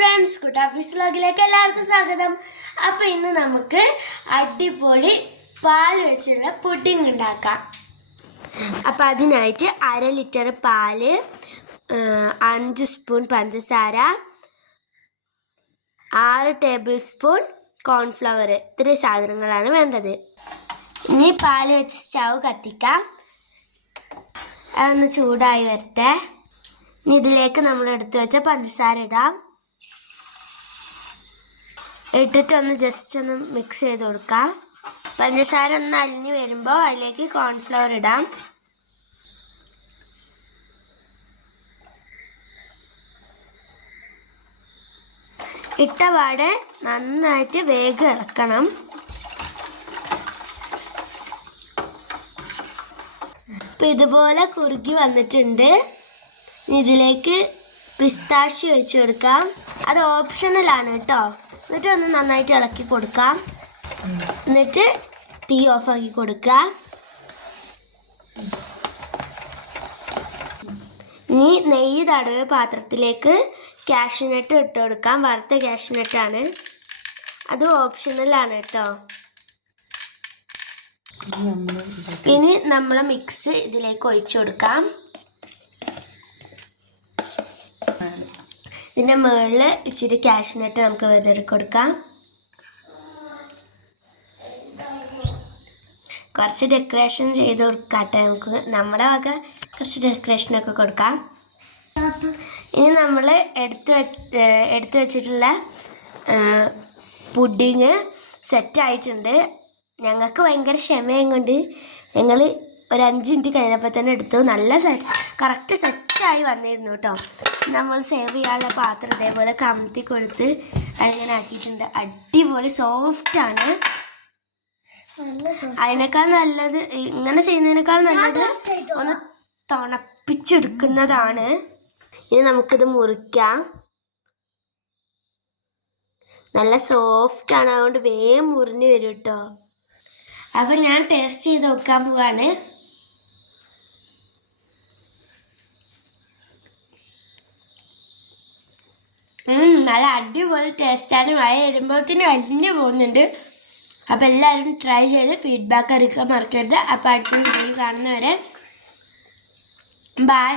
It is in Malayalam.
ഫ്രണ്ട്സ്, ഗുഡ് ഓഫീസ് വ്ലോഗിലേക്ക് എല്ലാവർക്കും സ്വാഗതം. അപ്പോൾ ഇന്ന് നമുക്ക് അടിപൊളി പാൽ വെച്ചുള്ള പുഡിംഗ് ഉണ്ടാക്കാം. അപ്പോൾ അതിനായിട്ട് 1/2 ലിറ്റർ പാല്, 5 സ്പൂൺ പഞ്ചസാര, 6 ടേബിൾ സ്പൂൺ കോൺഫ്ലവർ, ഇത്രയും സാധനങ്ങളാണ് വേണ്ടത്. ഇനി പാല് വെച്ച് സ്റ്റൗ കത്തിക്കാം. അതൊന്ന് ചൂടായി വരട്ടെ. ഇനി ഇതിലേക്ക് നമ്മൾ എടുത്തു വെച്ച പഞ്ചസാര ഇടാം. ഇട്ടിട്ടൊന്ന് ജസ്റ്റ് ഒന്ന് മിക്സ് ചെയ്ത് കൊടുക്കാം. പഞ്ചസാര ഒന്ന് അലിഞ്ഞ് വരുമ്പോൾ അതിലേക്ക് കോൺഫ്ലവർ ഇടാം. ഇട്ട പാടെ നന്നായിട്ട് വേഗം ഇളക്കണം. ഇപ്പം ഇതുപോലെ കുറുകി വന്നിട്ടുണ്ട്. ഇതിലേക്ക് പിസ്താഷ്യോ ഒഴിച്ച് കൊടുക്കാം. അത് ഓപ്ഷണലാണ് കേട്ടോ. എന്നിട്ട് ഒന്ന് നന്നായിട്ട് ഇളക്കി കൊടുക്കാം. എന്നിട്ട് തീ ഓഫാക്കി കൊടുക്കാം. ഇനി നെയ്യ് തടവ് പാത്രത്തിലേക്ക് കാഷ്യൂനട്ട് ഇട്ട് കൊടുക്കാം. വറുത്ത കാഷ്യൂനട്ടാണ്, അത് ഓപ്ഷണലാണ് കേട്ടോ. ഇനി നമ്മൾ മിക്സ് ഇതിലേക്ക് ഒഴിച്ചു കൊടുക്കാം. ഇതിൻ്റെ മുകളിൽ ഇച്ചിരി കാഷ്യൂനട്ട് നമുക്ക് വിതറി കൊടുക്കാം. കുറച്ച് ഡെക്കറേഷൻ ചെയ്ത് കൊടുക്കാട്ടെ. നമുക്ക് നമ്മുടെ വക കുറച്ച് ഡെക്കറേഷനൊക്കെ കൊടുക്കാം. ഇനി നമ്മൾ എടുത്ത് വെച്ചിട്ടുള്ള പുഡിങ് സെറ്റായിട്ടുണ്ട്. ഞങ്ങൾക്ക് ഭയങ്കര ക്ഷമയും കൊണ്ട് ഞങ്ങൾ ഒരു 5 മിനിറ്റ് കഴിഞ്ഞപ്പോൾ തന്നെ എടുത്തു. നല്ല കറക്റ്റ് സെറ്റായി വന്നിരുന്നു കേട്ടോ. നമ്മൾ സേവ് ചെയ്യാനുള്ള പാത്രം ഇതേപോലെ കമത്തി കൊടുത്ത് അങ്ങനെ ആക്കിയിട്ടുണ്ട്. അടിപൊളി സോഫ്റ്റാണ്. അതിനേക്കാൾ നല്ലത്, ഇങ്ങനെ ചെയ്യുന്നതിനേക്കാൾ നല്ലത് ഒന്ന് തണുപ്പിച്ചെടുക്കുന്നതാണ്. ഇനി നമുക്കിത് മുറിക്കാം. നല്ല സോഫ്റ്റാണ്, അതുകൊണ്ട് വേഗം മുറിഞ്ഞ് വരും കേട്ടോ. അപ്പോൾ ഞാൻ ടേസ്റ്റ് ചെയ്ത് നോക്കാൻ പോവാണ്. നല്ല അടിപൊളി ടേസ്റ്റാണ്. മഴ വരുമ്പോഴത്തേനും അലിഞ്ഞു പോകുന്നുണ്ട്. അപ്പോൾ എല്ലാവരും ട്രൈ ചെയ്ത് ഫീഡ്ബാക്ക് അറിയിക്കാൻ മറക്കരുത്. അപ്പോൾ അടുത്ത വീഡിയോ കാണുന്നവരെ ബൈ.